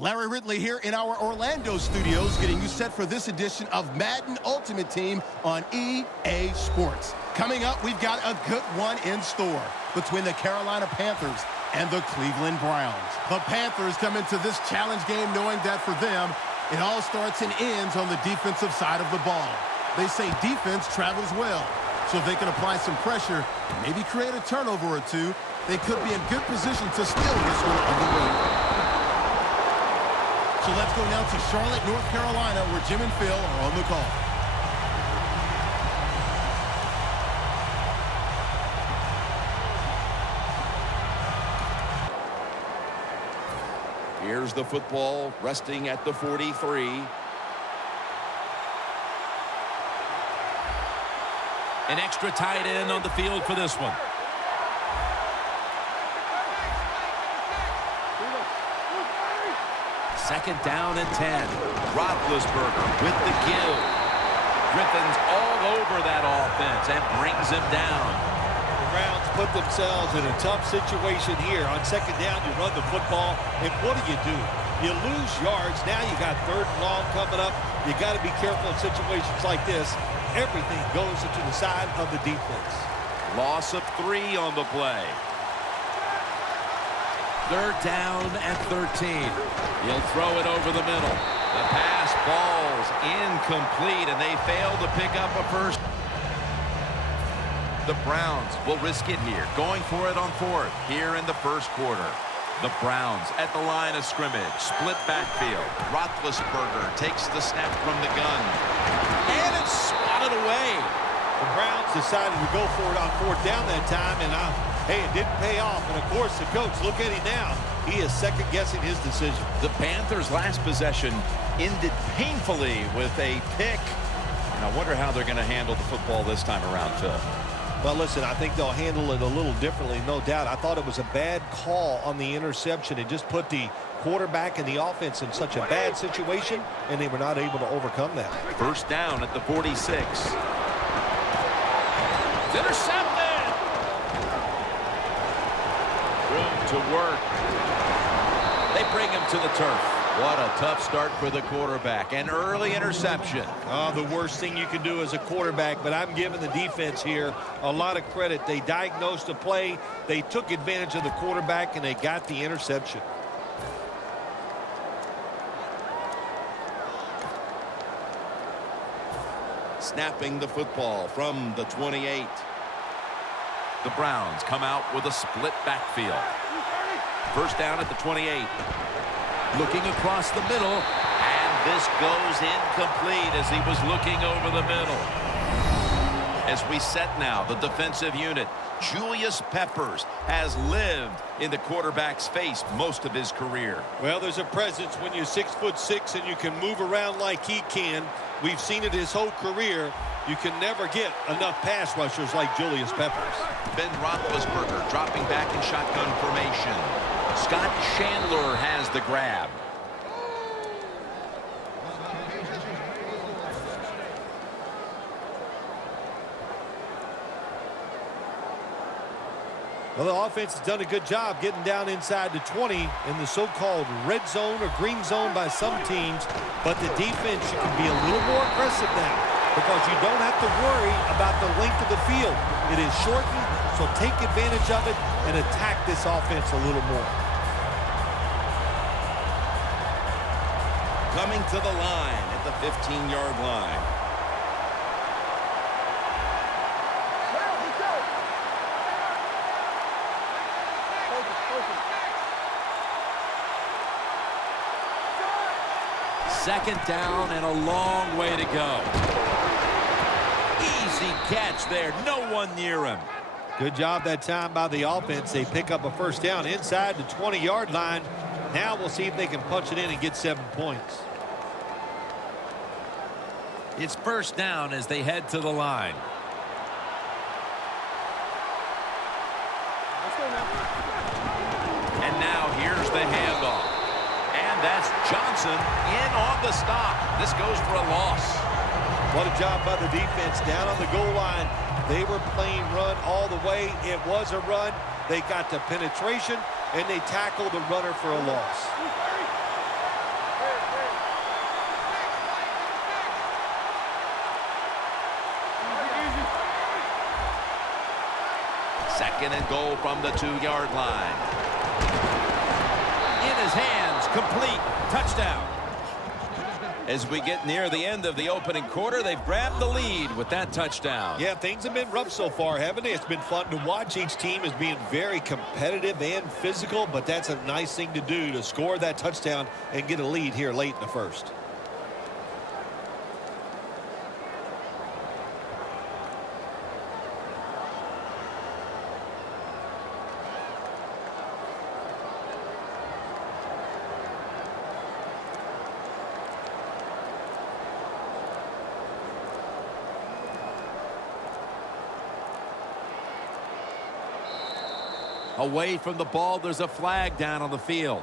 Larry Ridley here in our Orlando studios, getting you set for this edition of Madden Ultimate Team on EA Sports. Coming up, we've got a good one in store between the Carolina Panthers and the Cleveland Browns. The Panthers come into this challenge game knowing that for them, it all starts and ends on the defensive side of the ball. They say defense travels well, so if they can apply some pressure and maybe create a turnover or two, they could be in good position to steal this one on the road. So let's go now to Charlotte, North Carolina, where Jim and Phil are on the call. Here's the football resting at the 43. An extra tight end on the field for this one. Second down and 10. Roethlisberger with the give. Griffin's all over that offense and brings him down. The Browns put themselves in a tough situation here. On second down, you run the football, and what do? You lose yards. Now you got third and long coming up. You got to be careful in situations like this. Everything goes into the side of the defense. Loss of 3 on the play. Third down and 13. He'll throw it over the middle. The pass falls incomplete, and they fail to pick up a first. The Browns will risk it here, going for it on fourth here in the first quarter. The Browns at the line of scrimmage, split backfield. Roethlisberger takes the snap from the gun, and it's swatted away. The Browns decided to go for it on fourth down that time, and hey, it didn't pay off. And of course, the coach, look at him now. He is second-guessing his decision. The Panthers' last possession ended painfully with a pick. And I wonder how they're going to handle the football this time around, Phil. Well, listen, I think they'll handle it a little differently, no doubt. I thought it was a bad call on the interception. It just put the quarterback and the offense in such a bad situation, and they were not able to overcome that. First down at the 46. It's intercepted. Room to work. They bring him to the turf. What a tough start for the quarterback. An early interception. Oh, the worst thing you can do as a quarterback, but I'm giving the defense here a lot of credit. They diagnosed the play, they took advantage of the quarterback, and they got the interception. Snapping the football from the 28. The Browns come out with a split backfield. First down at the 28. Looking across the middle, and this goes incomplete as he was looking over the middle. As we set now, the defensive unit, Julius Peppers has lived in the quarterback's face most of his career. Well, there's a presence when you're 6'6" and you can move around like he can. We've seen it his whole career. You can never get enough pass rushers like Julius Peppers. Ben Roethlisberger dropping back in shotgun formation. Scott Chandler has the grab. Well, the offense has done a good job getting down inside the 20 in the so-called red zone or green zone by some teams. But the defense, you can be a little more aggressive now because you don't have to worry about the length of the field. It is shortened, so take advantage of it and attack this offense a little more. Coming to the line at the 15-yard line. Second down and a long way to go. Easy catch there. No one near him. Good job that time by the offense. They pick up a first down inside the 20-yard line. Now we'll see if they can punch it in and get 7 points. It's first down as they head to the line. And now here's the handoff. And that's Johnson in on the stop. This goes for a loss. What a job by the defense down on the goal line. They were playing run all the way. It was a run. They got the penetration, and they tackled the runner for a loss. Second and goal from the 2-yard line. In his hands, complete, touchdown. As we get near the end of the opening quarter, they've grabbed the lead with that touchdown. Yeah, things have been rough so far, haven't they? It's been fun to watch. Each team is being very competitive and physical, but that's a nice thing to do, to score that touchdown and get a lead here late in the first. Away from the ball, there's a flag down on the field.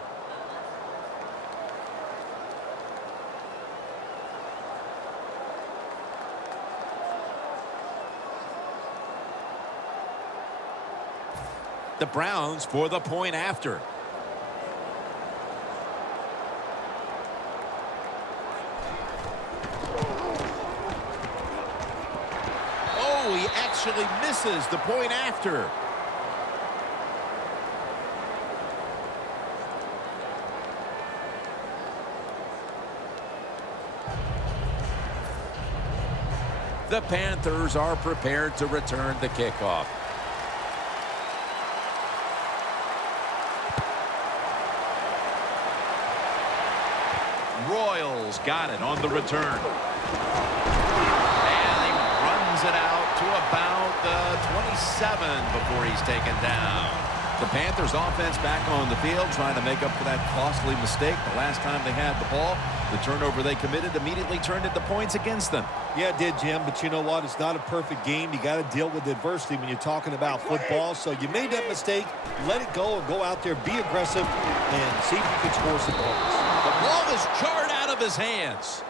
The Browns for the point after. Oh, he actually misses the point after. The Panthers are prepared to return the kickoff. Royals got it on the return. And he runs it out to about the 27 before he's taken down. The Panthers offense back on the field trying to make up for that costly mistake the last time they had the ball. The turnover they committed immediately turned into points against them. Yeah, it did, Jim, but you know what? It's not a perfect game. You got to deal with adversity when you're talking about football. So you made that mistake, let it go, and go out there, be aggressive, and see if you can score some points. The ball is jarred out of his hands.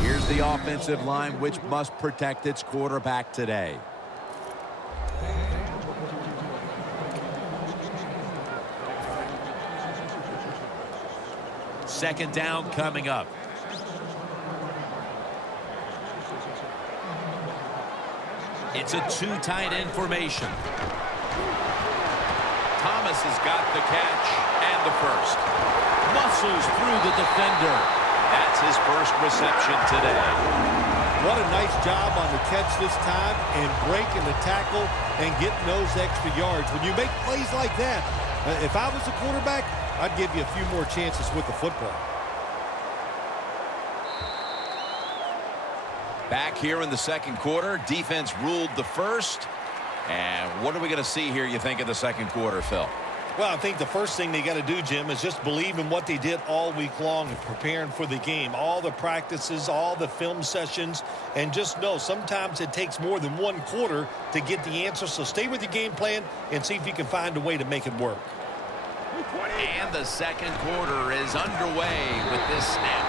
Here's the offensive line, which must protect its quarterback today. Second down coming up. It's a two-tight end formation. Thomas has got the catch and the first. Muscles through the defender. That's his first reception today. What a nice job on the catch this time and breaking the tackle and getting those extra yards. When you make plays like that, if I was a quarterback, I'd give you a few more chances with the football. Back here in the second quarter, defense ruled the first. And what are we going to see here, you think, in the second quarter, Phil? Well, I think the first thing they got to do, Jim, is just believe in what they did all week long and preparing for the game. All the practices, all the film sessions, and just know sometimes it takes more than one quarter to get the answer. So stay with your game plan and see if you can find a way to make it work. And the second quarter is underway with this snap.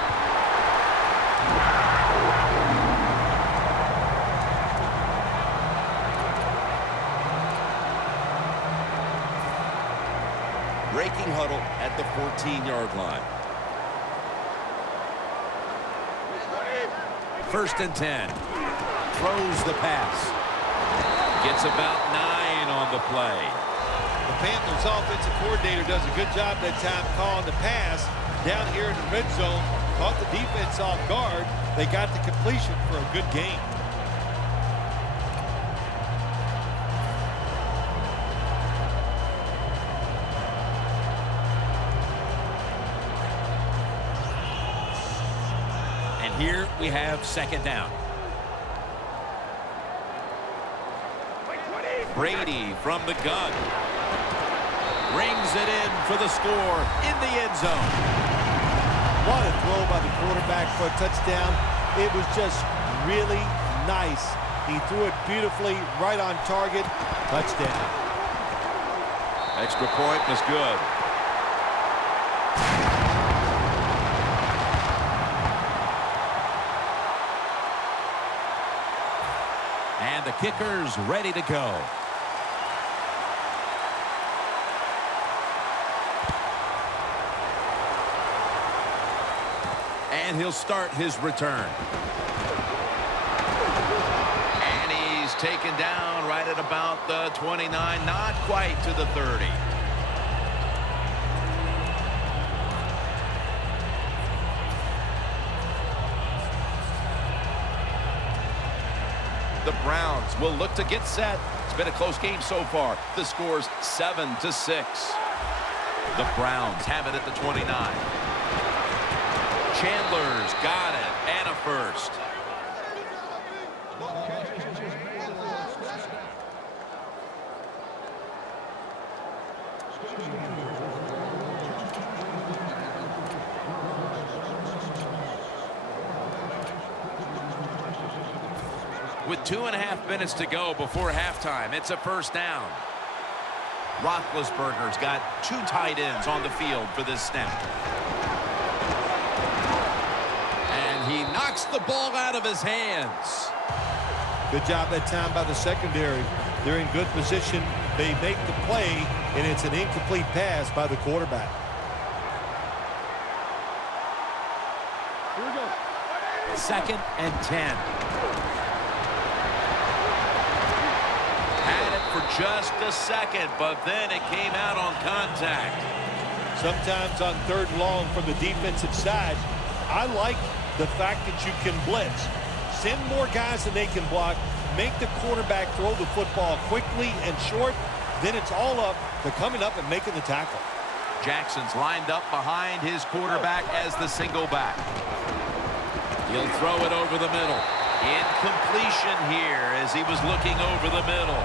Breaking huddle at the 14-yard line. First and 10. Throws the pass. Gets about 9 on the play. The Panthers offensive coordinator does a good job that time calling the pass down here in the red zone. Caught the defense off guard. They got the completion for a good game. And here we have second down. Brady from the gun. Brings it in for the score in the end zone. What a throw by the quarterback for a touchdown. It was just really nice. He threw it beautifully, right on target. Touchdown. Extra point was good. And the kicker's ready to go. And he'll start his return. And he's taken down right at about the 29, not quite to the 30. The Browns will look to get set. It's been a close game so far. The score's 7-6. The Browns have it at the 29. Chandler's got it, and a first. With 2.5 minutes to go before halftime, it's a first down. Roethlisberger's got 2 tight ends on the field for this snap. And he knocks the ball out of his hands. Good job that time by the secondary. They're in good position. They make the play, and it's an incomplete pass by the quarterback. Here we go. 2nd and 10. Had it for just a second, but then it came out on contact. Sometimes on 3rd and long from the defensive side, I like the fact that you can blitz. Send more guys than they can block. Make the quarterback throw the football quickly and short. Then it's all up to coming up and making the tackle. Jackson's lined up behind his quarterback as the single back. He'll throw it over the middle. Incompletion here as he was looking over the middle.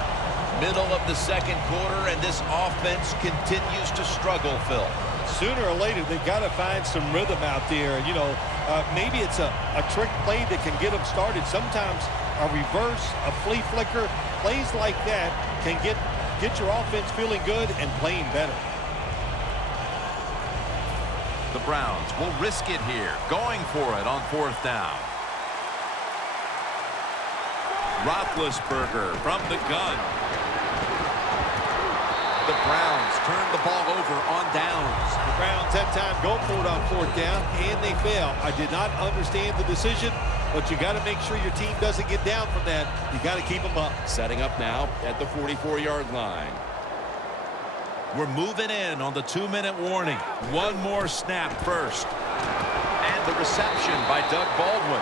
Middle of the 2nd quarter, and this offense continues to struggle, Phil. Sooner or later, they've got to find some rhythm out there. You know, maybe it's a trick play that can get them started. Sometimes a reverse, a flea flicker, plays like that can get your offense feeling good and playing better. The Browns will risk it here, going for it on 4th down. Roethlisberger from the gun. The Browns turn the ball over on downs. The Browns that time go for it on 4th down, and they fail. I did not understand the decision, but you got to make sure your team doesn't get down from that. You got to keep them up. Setting up now at the 44-yard line. We're moving in on the 2-minute warning. One more snap first. And the reception by Doug Baldwin.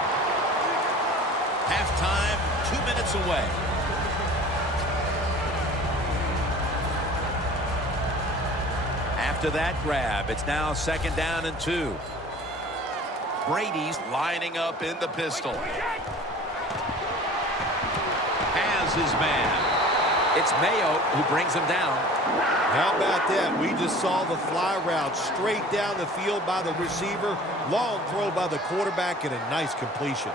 Halftime, 2 minutes away. After that grab, it's now 2nd down and 2. Brady's lining up in the pistol. Has his man. It's Mayo who brings him down. How about that? We just saw the fly route straight down the field by the receiver. Long throw by the quarterback and a nice completion.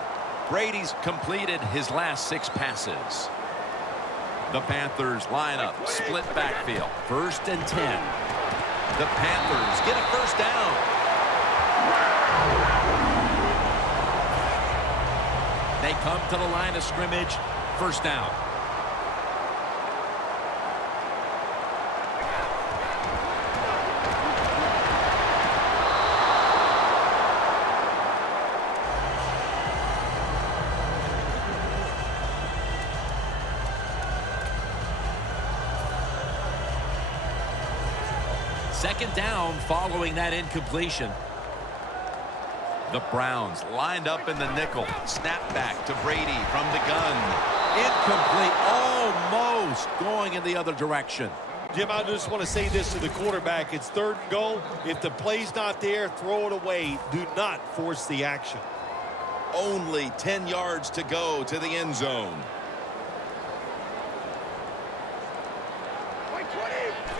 Brady's completed his last 6 passes. The Panthers line up, split backfield, 1st and 10. The Panthers get a first down. They come to the line of scrimmage, 1st down. Second down following that incompletion. The Browns lined up in the nickel. Snap back to Brady from the gun. Incomplete. Almost going in the other direction. Jim, I just want to say this to the quarterback. It's 3rd and goal. If the play's not there, throw it away. Do not force the action. Only 10 yards to go to the end zone.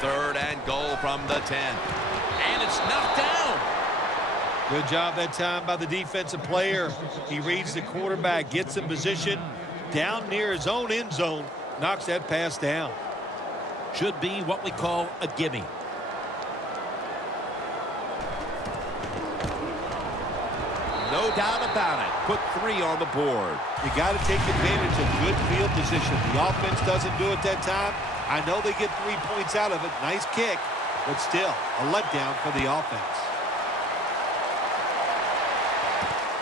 3rd and goal from the 10. And it's knocked down. Good job that time by the defensive player. He reads the quarterback, gets in position down near his own end zone, knocks that pass down. Should be what we call a gimme. No doubt about it. Put 3 on the board. You got to take advantage of good field position. The offense doesn't do it that time. I know they get 3 points out of it. Nice kick, but still a letdown for the offense.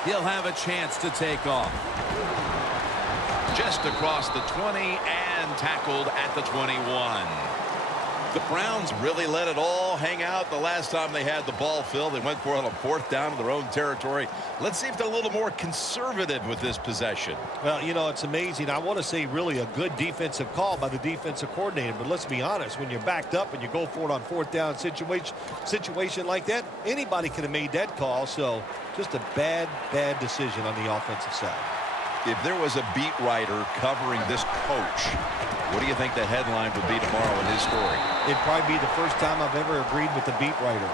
He'll have a chance to take off. just across the 20 and tackled at the 21. The Browns really let it all hang out the last time they had the ball, Phil. They went for it on 4th down to their own territory. Let's see if they're a little more conservative with this possession. Well, you know, it's amazing. I want to say really a good defensive call by the defensive coordinator. But let's be honest, when you're backed up and you go for it on 4th down situation like that, anybody could have made that call. So just a bad decision on the offensive side. If there was a beat writer covering this coach, what do you think the headline would be tomorrow in his story? It'd probably be the first time I've ever agreed with the beat writer.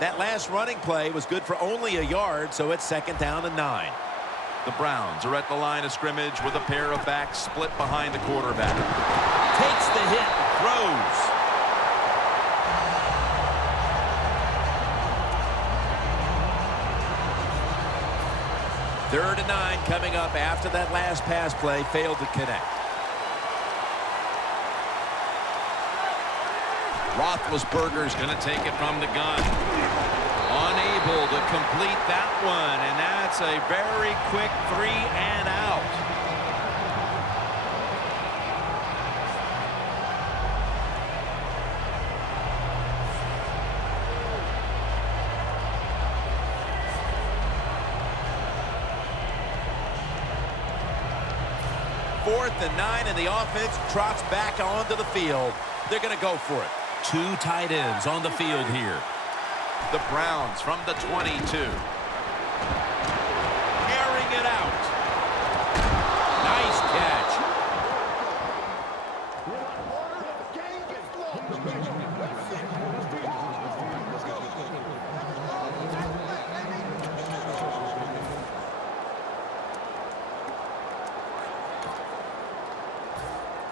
That last running play was good for only a yard, so it's 2nd down and 9. The Browns are at the line of scrimmage with a pair of backs split behind the quarterback. Takes the hit, throws. Third and 9 coming up after that last pass play failed to connect. Roethlisberger's going to take it from the gun. Unable to complete that one, and that's a very quick 3 and out. Fourth and 9, and the offense trots back onto the field. They're going to go for it. 2 tight ends on the field here. The Browns from the 22. Airing it out. Nice catch.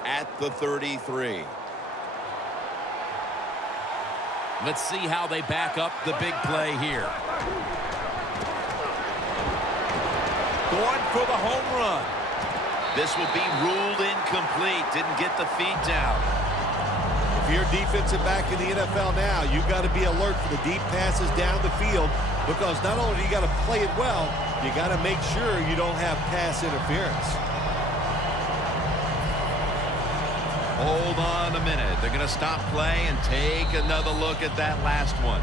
At the 33. Let's see how they back up the big play here. Going for the home run. This will be ruled incomplete. Didn't get the feet down. If you're a defensive back in the NFL now, you've got to be alert for the deep passes down the field, because not only do you got to play it well, you got to make sure you don't have pass interference. Hold on a minute. They're going to stop play and take another look at that last one.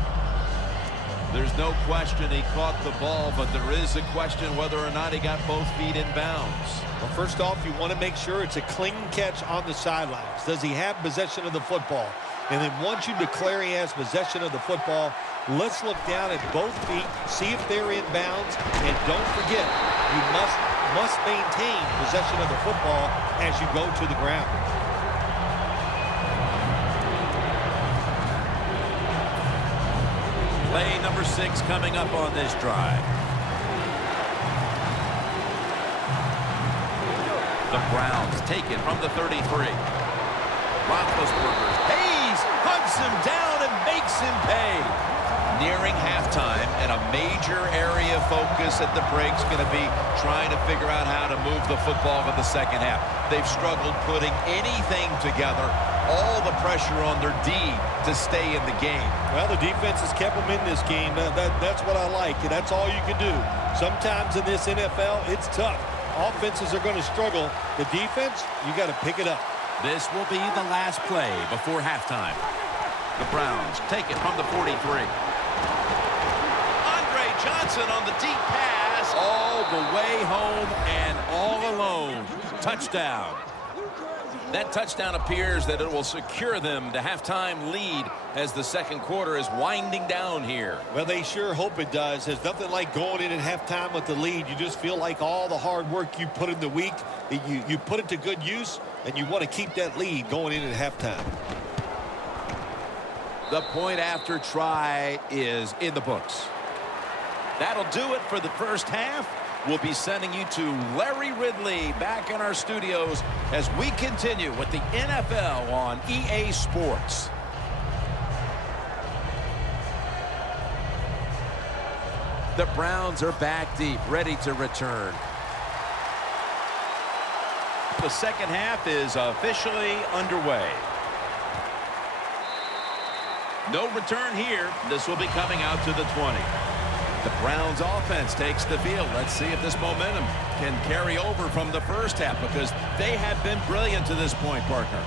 There's no question he caught the ball, but there is a question whether or not he got both feet in bounds. Well, first off, you want to make sure it's a clean catch on the sidelines. Does he have possession of the football? And then once you declare he has possession of the football, let's look down at both feet, see if they're in bounds, and don't forget, you must maintain possession of the football as you go to the ground. Play number 6 coming up on this drive. The Browns take it from the 33. Roethlisberger hunts him down and makes him pay. Nearing halftime, and a major area of focus at the break's going to be trying to figure out how to move the football in the second half. They've struggled putting anything together, all the pressure on their D to stay in the game. Well, the defense has kept them in this game. That's what I like, and that's all you can do. Sometimes in this NFL, it's tough. Offenses are going to struggle. The defense, you got to pick it up. This will be the last play before halftime. The Browns take it from the 43. Johnson on the deep pass all the way home and all alone. Touchdown. That touchdown appears that it will secure them the halftime lead as the second quarter is winding down here. Well, they sure hope it does. There's nothing like going in at halftime with the lead. You just feel like all the hard work you put in the week, you put it to good use, and you want to keep that lead going in at halftime. The point after try is in the books. That'll do it for the first half. We'll be sending you to Larry Ridley back in our studios as we continue with the NFL on EA Sports. The Browns are back deep, ready to return. The second half is officially underway. No return here. This will be coming out to the 20. The Browns offense takes the field. Let's see if this momentum can carry over from the first half, because they have been brilliant to this point, partner.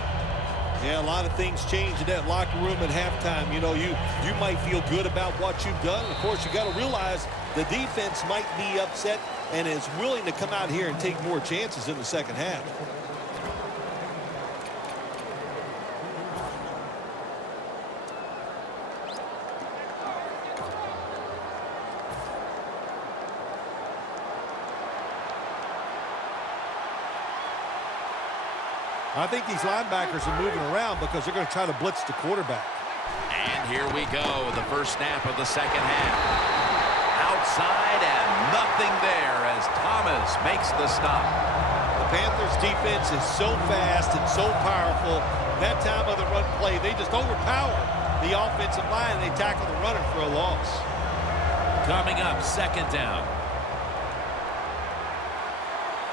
Yeah, a lot of things change in that locker room at halftime. You know, you might feel good about what you've done. Of course, you got to realize the defense might be upset and is willing to come out here and take more chances in the second half. I think these linebackers are moving around because they're going to try to blitz the quarterback. And here we go, the first snap of the second half. Outside and nothing there as Thomas makes the stop. The Panthers defense is so fast and so powerful. That time of the run play, they just overpower the offensive line and they tackle the runner for a loss. Coming up, second down.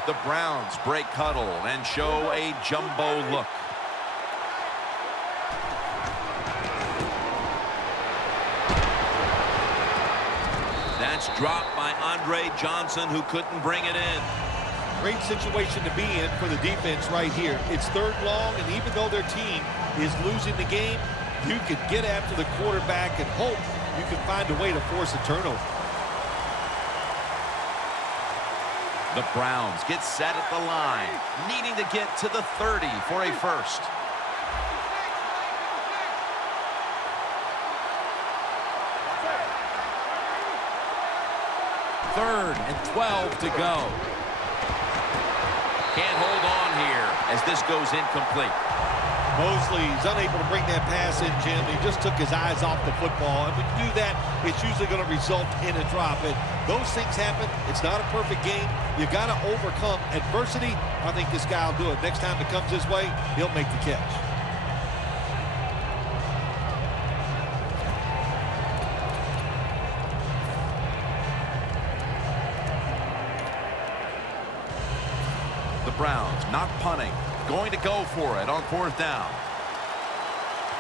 The Browns break huddle and show a jumbo look. That's dropped by Andre Johnson, who couldn't bring it in. Great situation to be in for the defense right here. It's third long, and even though their team is losing the game, you could get after the quarterback and hope you can find a way to force a turnover. The Browns get set at the line, needing to get to the 30 for a first. Third and 12 to go. Can't hold on here as this goes incomplete. Mosley is unable to bring that pass in, Jim. He just took his eyes off the football. And when you do that, it's usually going to result in a drop. And those things happen. It's not a perfect game. You got to overcome adversity. I think this guy will do it. Next time it comes his way, he'll make the catch. The Browns not punting. Going to go for it on fourth down.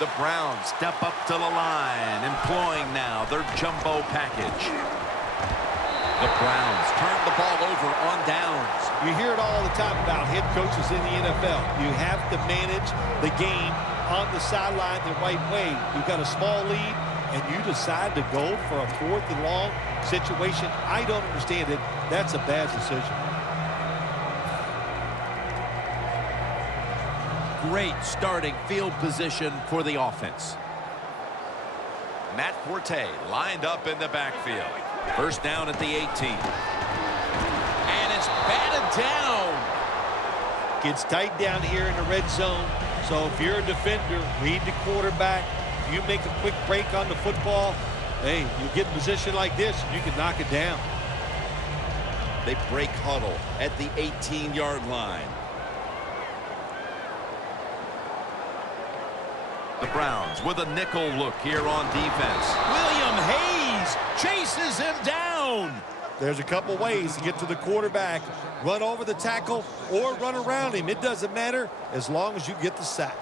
The Browns step up to the line, employing now their jumbo package. The Browns turn the ball over on downs. You hear it all the time about head coaches in the NFL. You have to manage the game on the sideline the right way. You've got a small lead, and you decide to go for a fourth and long situation. I don't understand it. That's a bad decision. Great starting field position for the offense. Matt Forte lined up in the backfield. First down at the 18. And it's batted down. Gets tight down here in the red zone. So if you're a defender, read the quarterback. If you make a quick break on the football, hey, you get in a position like this, you can knock it down. They break huddle at the 18-yard line. The Browns with a nickel look here on defense. William Hayes chases him down. There's a couple ways to get to the quarterback. Run over the tackle or run around him. It doesn't matter as long as you get the sack.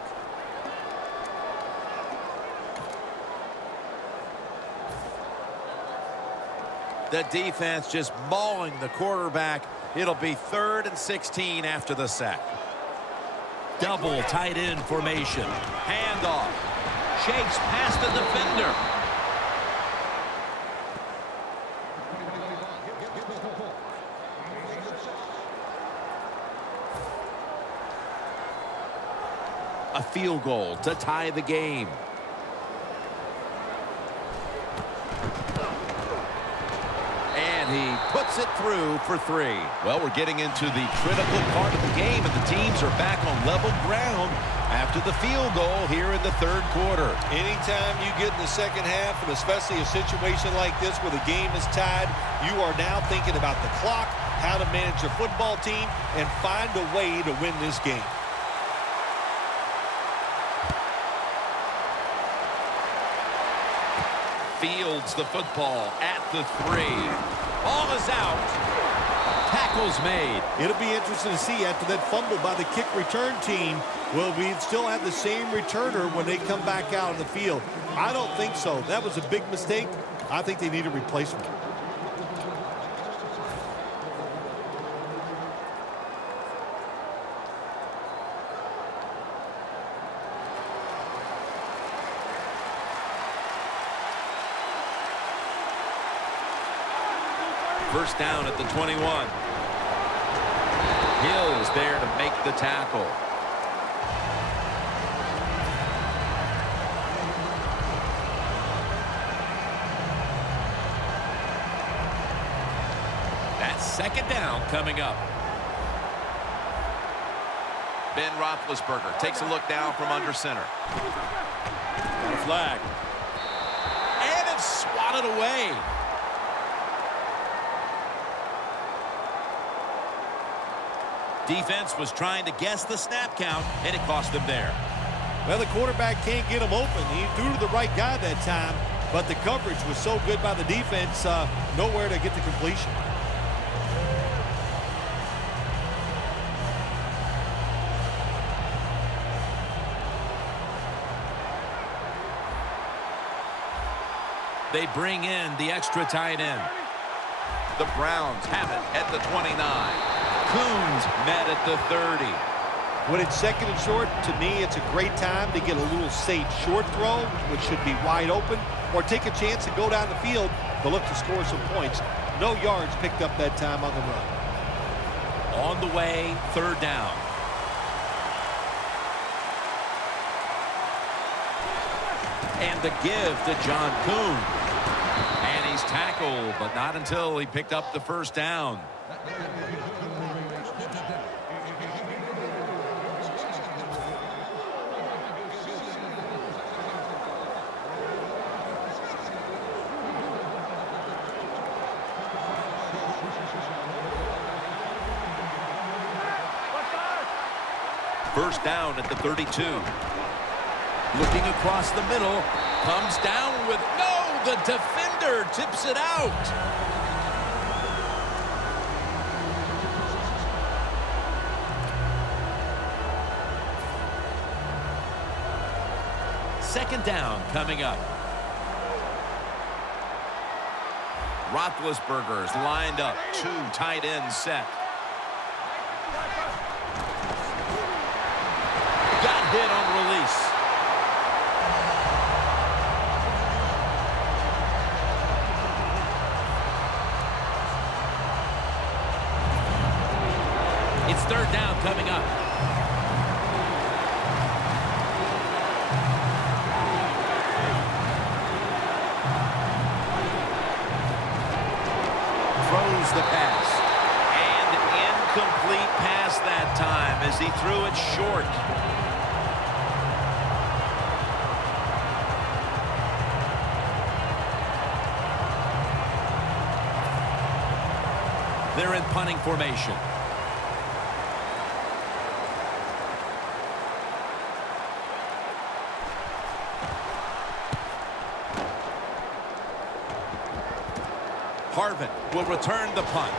The defense just mauling the quarterback. It'll be 3rd and 16 after the sack. Double tight end formation. Handoff. Shakes past the defender. A field goal to tie the game. And he puts it through for 3. Well, we're getting into the critical part of the game, and the teams are back on level ground after the field goal here in the 3rd quarter. Anytime you get in the second half, and especially a situation like this where the game is tied, you are now thinking about the clock, how to manage your football team, and find a way to win this game. Fields the football at the 3. Ball is out. Tackle's made. It'll be interesting to see after that fumble by the kick return team, will we still have the same returner when they come back out on the field? I don't think so. That was a big mistake. I think they need a replacement. First down at the 21. Hill's there to make the tackle. That's second down coming up. Ben Roethlisberger takes a look down from under center. And a flag. And it's swatted away. Defense was trying to guess the snap count, and it cost them there. Well, the quarterback can't get him open. He threw to the right guy that time, but the coverage was so good by the defense, nowhere to get the completion. They bring in the extra tight end. The Browns have it at the 29. Coons met at the 30. When it's second and short, to me, it's a great time to get a little safe short throw, which should be wide open, or take a chance and go down the field to look to score some points. No yards picked up that time on the run. On the way, third down. And the give to John Coon. And he's tackled, but not until he picked up the first down. First down at the 32. Looking across the middle. Comes down with... No! The defender tips it out. Second down coming up. Roethlisberger's lined up. Two tight ends set. Got hit on release. It's third down coming up. Throws the pass. And incomplete pass that time as he threw it short. They're in punting formation. Harvin will return the punt.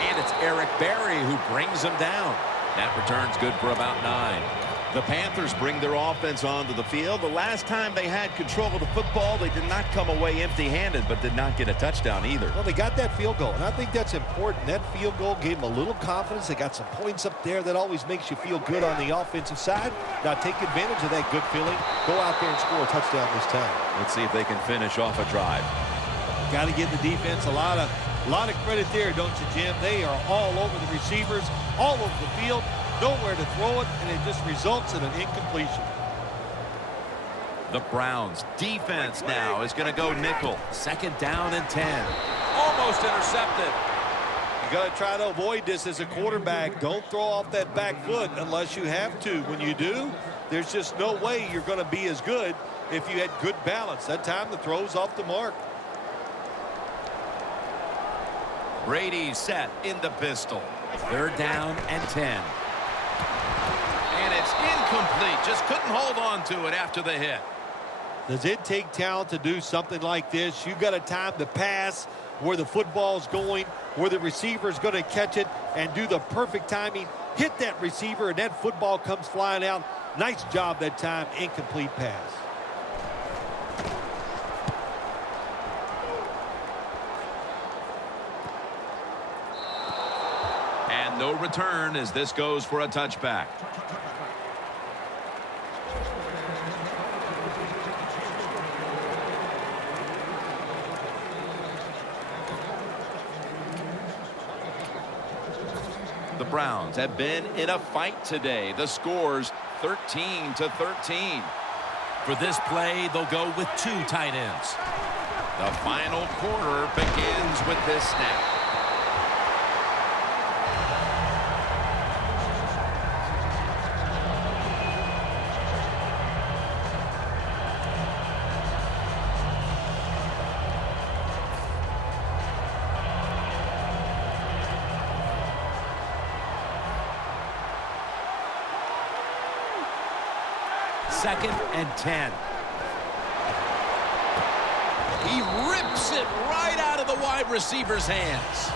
And it's Eric Berry who brings him down. That return's good for about 9. The Panthers bring their offense onto the field. The last time they had control of the football, they did not come away empty-handed, but did not get a touchdown either. Well, they got that field goal, and I think that's important. That field goal gave them a little confidence. They got some points up there. That always makes you feel good on the offensive side. Now take advantage of that good feeling. Go out there and score a touchdown this time. Let's see if they can finish off a drive. Got to give the defense a lot of credit there, don't you, Jim? They are all over the receivers, all over the field, nowhere to throw it, and it just results in an incompletion. The Browns defense now is going to go nickel. Second down and 10. Almost intercepted. You got to try to avoid this as a quarterback. Don't throw off that back foot unless you have to. When you do, there's just no way you're going to be as good if you had good balance. That time the throw's off the mark. Brady set in the pistol. Third down and 10. And it's incomplete. Just couldn't hold on to it after the hit. Does it take talent to do something like this? You got a time to pass. where the football's going, where the receiver's going to catch it and do the perfect timing, hit that receiver, and that football comes flying out. Nice job that time. Incomplete pass. And no return as this goes for a touchback. The Browns have been in a fight today. The score's 13-13. For this play, they'll go with 2 tight ends. The final quarter begins with this snap. Second and 10. He rips it right out of the wide receiver's hands.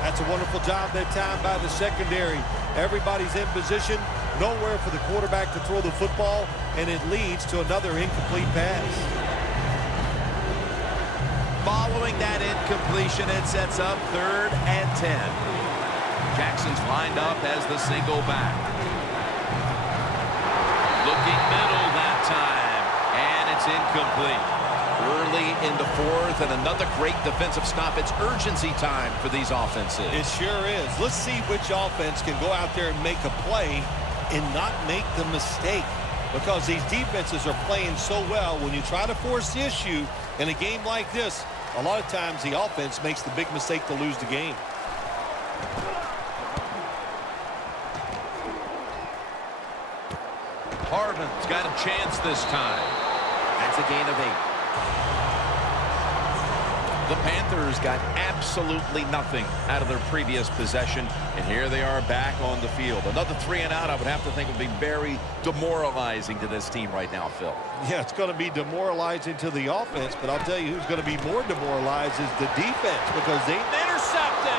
That's a wonderful job that time by the secondary. Everybody's in position, nowhere for the quarterback to throw the football, and it leads to another incomplete pass. Following that incompletion, it sets up 3rd and 10. Jackson's lined up as the single back. Looking middle that time, and it's incomplete. Early in the 4th, and another great defensive stop. It's urgency time for these offenses. It sure is. Let's see which offense can go out there and make a play and not make the mistake, because these defenses are playing so well. When you try to force the issue in a game like this, a lot of times the offense makes the big mistake to lose the game. Harvin's got a chance this time. That's a gain of 8. The Panthers got absolutely nothing out of their previous possession, and here they are back on the field. Another 3 and out, I would have to think, would be very demoralizing to this team right now, Phil. Yeah, it's going to be demoralizing to the offense, but I'll tell you who's going to be more demoralized is the defense, because they intercepted.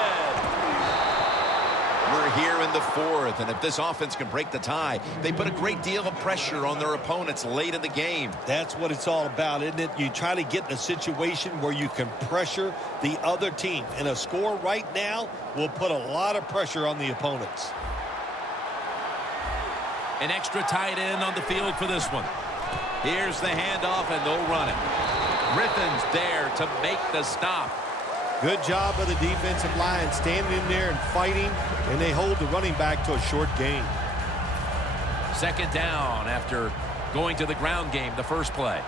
We're here in the 4th, and if this offense can break the tie, they put a great deal of pressure on their opponents late in the game. That's what it's all about, isn't it? You try to get in a situation where you can pressure the other team, and a score right now will put a lot of pressure on the opponents. An extra tight end on the field for this one. Here's the handoff, and they'll run it. Griffin's there to make the stop. Good job of the defensive line standing in there and fighting, and they hold the running back to a short gain. 2nd down after going to the ground game the first play.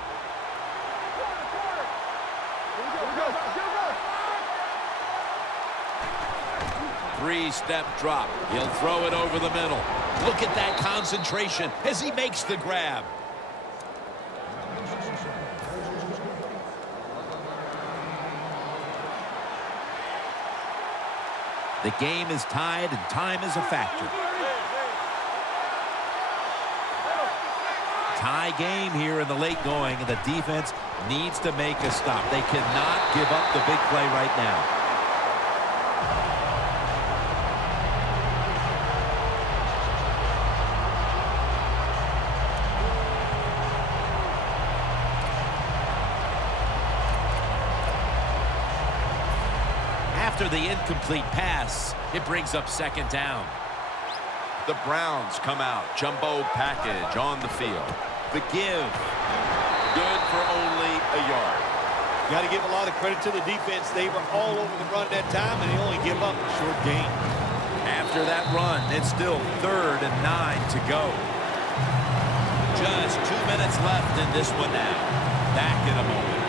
Three-step drop. He'll throw it over the middle. Look at that concentration as he makes the grab. The game is tied, and time is a factor. Tie game here in the late going, and the defense needs to make a stop. They cannot give up the big play right now. After the incomplete pass, it brings up 2nd down. The Browns come out. Jumbo package on the field. The give. Good for only a yard. Got to give a lot of credit to the defense. They were all over the run that time, and they only give up a short gain. After that run, it's still 3rd and 9 to go. Just 2 minutes left in this one now. Back in a moment.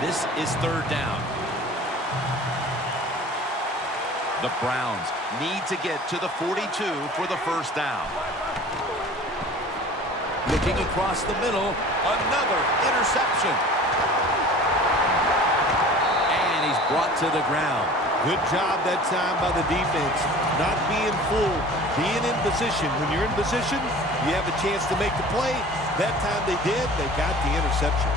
This is 3rd down. The Browns need to get to the 42 for the 1st down. Looking across the middle, Another interception. and he's brought to the ground. Good job that time by the defense. Not being fooled, being in position. When you're in position, you have a chance to make the play. That time they did, they got the interception.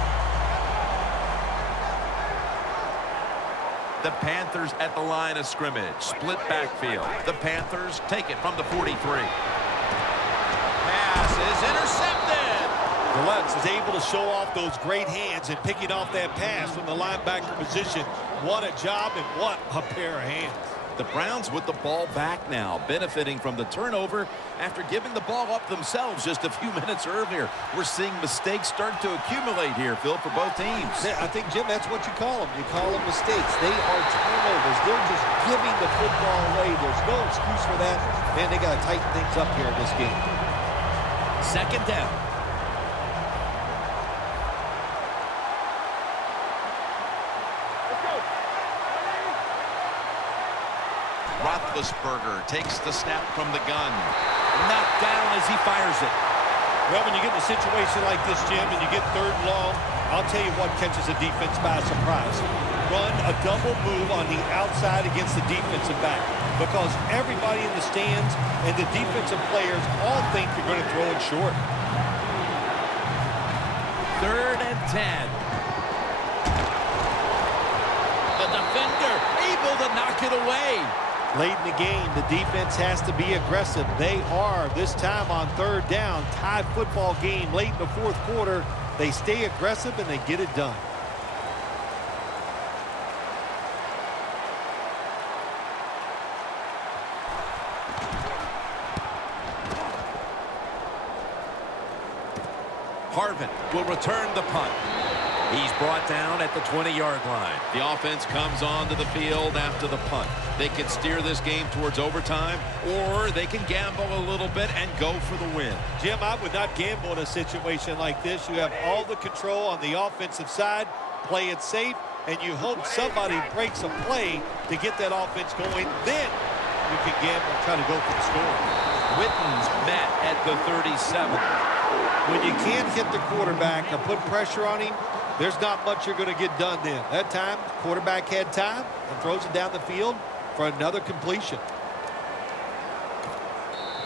The Panthers at the line of scrimmage. Split backfield. The Panthers take it from the 43. Pass is intercepted. Gillette is able to show off those great hands and picking off that pass from the linebacker position. What a job and what a pair of hands. The Browns with the ball back now, benefiting from the turnover after giving the ball up themselves just a few minutes earlier. We're seeing mistakes start to accumulate here, Phil, for both teams. Yeah, I think, Jim, that's what you call them. You call them mistakes. They are turnovers. They're just giving the football away. There's no excuse for that. Man, they got to tighten things up here in this game. Second down. Roethlisberger takes the snap from the gun. Knocked down as he fires it. Well, when you get in a situation like this, Jim, and you get third and long, I'll tell you what catches a defense by surprise. Run a double move on the outside against the defensive back, because everybody in the stands and the defensive players all think you're going to throw it short. 3rd and 10. The defender able to knock it away. Late in the game, the defense has to be aggressive. They are, this time on 3rd down. Tie football game late in the 4th quarter. They stay aggressive and they get it done. Harvin will return the punt. He's brought down at the 20-yard line. The offense comes onto the field after the punt. They can steer this game towards overtime, or they can gamble a little bit and go for the win. Jim, I would not gamble in a situation like this. You have all the control on the offensive side, play it safe, and you hope somebody breaks a play to get that offense going. Then you can gamble and try to go for the score. Witten's met at the 37. When you can't hit the quarterback or put pressure on him, there's not much you're going to get done then. That time, quarterback had time and throws it down the field for another completion.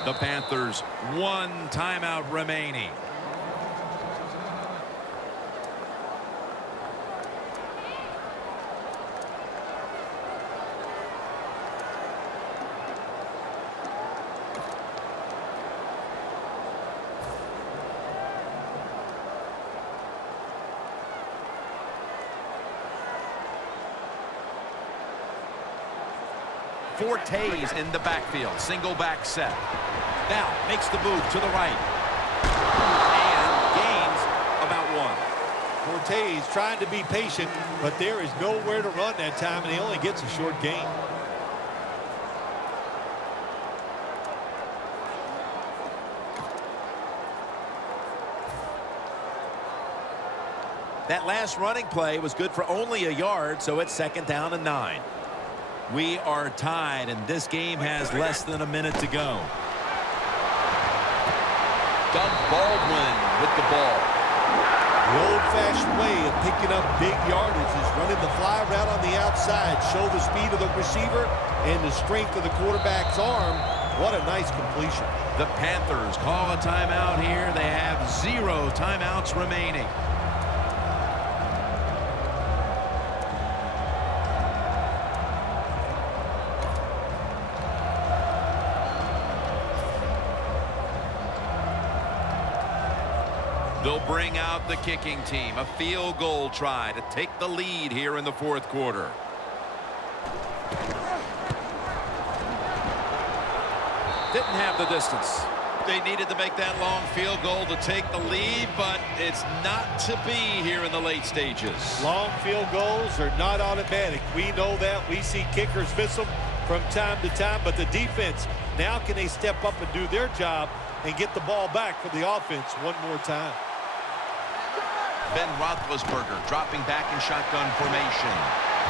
The Panthers, 1 timeout remaining. Fortes in the backfield. Single back set. Now makes the move to the right. And gains about 1. Fortes trying to be patient, but there is nowhere to run that time, and he only gets a short gain. That last running play was good for only a yard, so it's 2nd down and 9. We are tied, and this game has less than a minute to go. Doug Baldwin with the ball. The old-fashioned way of picking up big yardage is running the fly route on the outside. Show the speed of the receiver and the strength of the quarterback's arm. What a nice completion. The Panthers call a timeout here. They have 0 timeouts remaining. They'll bring out the kicking team. A field goal try to take the lead here in the 4th quarter. Didn't have the distance. They needed to make that long field goal to take the lead, but it's not to be here in the late stages. Long field goals are not automatic. We know that. We see kickers miss them from time to time, but the defense, now can they step up and do their job and get the ball back for the offense one more time. Ben Roethlisberger dropping back in shotgun formation.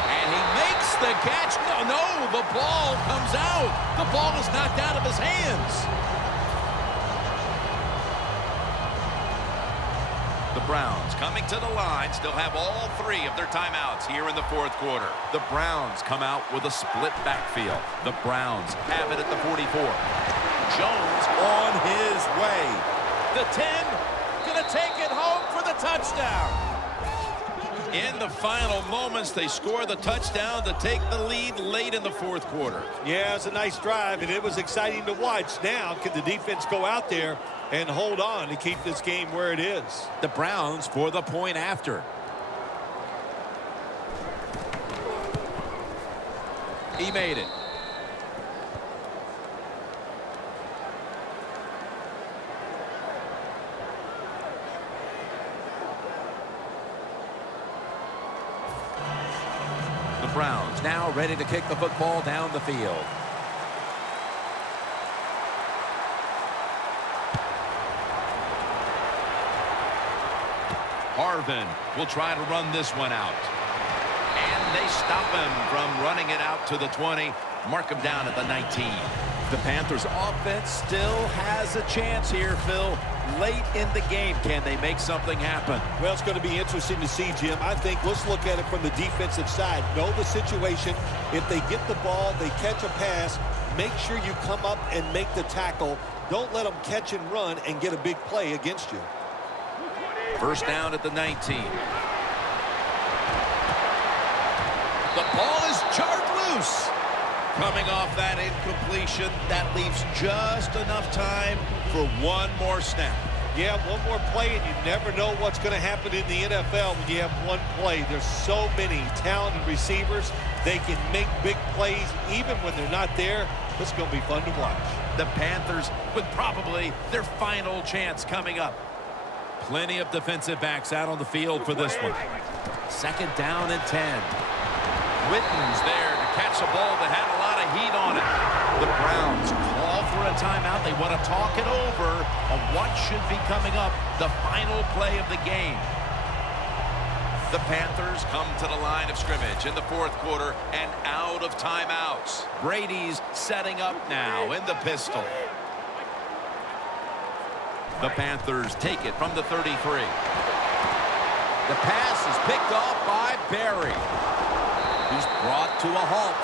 And he makes the catch. No, the ball comes out. The ball is knocked out of his hands. The Browns coming to the line, still have all 3 of their timeouts here in the 4th quarter. The Browns come out with a split backfield. The Browns have it at the 44. Jones on his way. The 10, gonna take touchdown. In the final moments, they score the touchdown to take the lead late in the fourth quarter. Yeah, it's a nice drive, and it was exciting to watch. Now, can the defense go out there and hold on to keep this game where it is? The Browns for the point after. He made it. The Browns now ready to kick the football down the field. Harvin will try to run this one out. And they stop him from running it out to the 20. Mark him down at the 19. The Panthers offense still has a chance here, Phil. Late in the game, can they make something happen? Well, it's going to be interesting to see, Jim. I think let's look at it from the defensive side. Know the situation. If they get the ball, they catch a pass, make sure you come up and make the tackle. Don't let them catch and run and get a big play against you. First down at the 19. The ball is jarred loose. Coming off that incompletion, that leaves just enough time for one more snap. Yeah, one more play, and you never know what's going to happen in the NFL when you have one play. There's so many talented receivers. They can make big plays even when they're not there. It's going to be fun to watch. The Panthers with probably their final chance coming up. Plenty of defensive backs out on the field for this one. Second down and 10. Witten's there to catch a ball that had a lot of heat on it. The Browns call for a timeout. They want to talk it over on what should be coming up, the final play of the game. The Panthers come to the line of scrimmage in the fourth quarter and out of timeouts. Brady's setting up now in the pistol. The Panthers take it from the 33. The pass is picked off by Barry. He's brought to a halt.